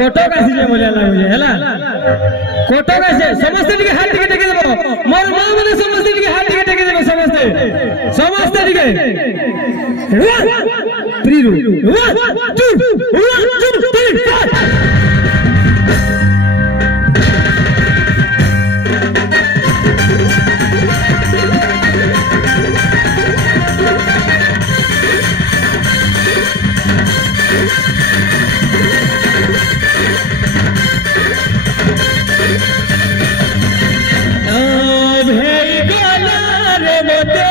कोटक आसी जे बोले लागो हैला कोटक आसे समस्त टिके हाथ टिके टेके देबो मोर मां माने समस्त टिके हाथ टिके टेके देबो समस्त टिके प्रीरु 1 2 3 भेई गला रे मोते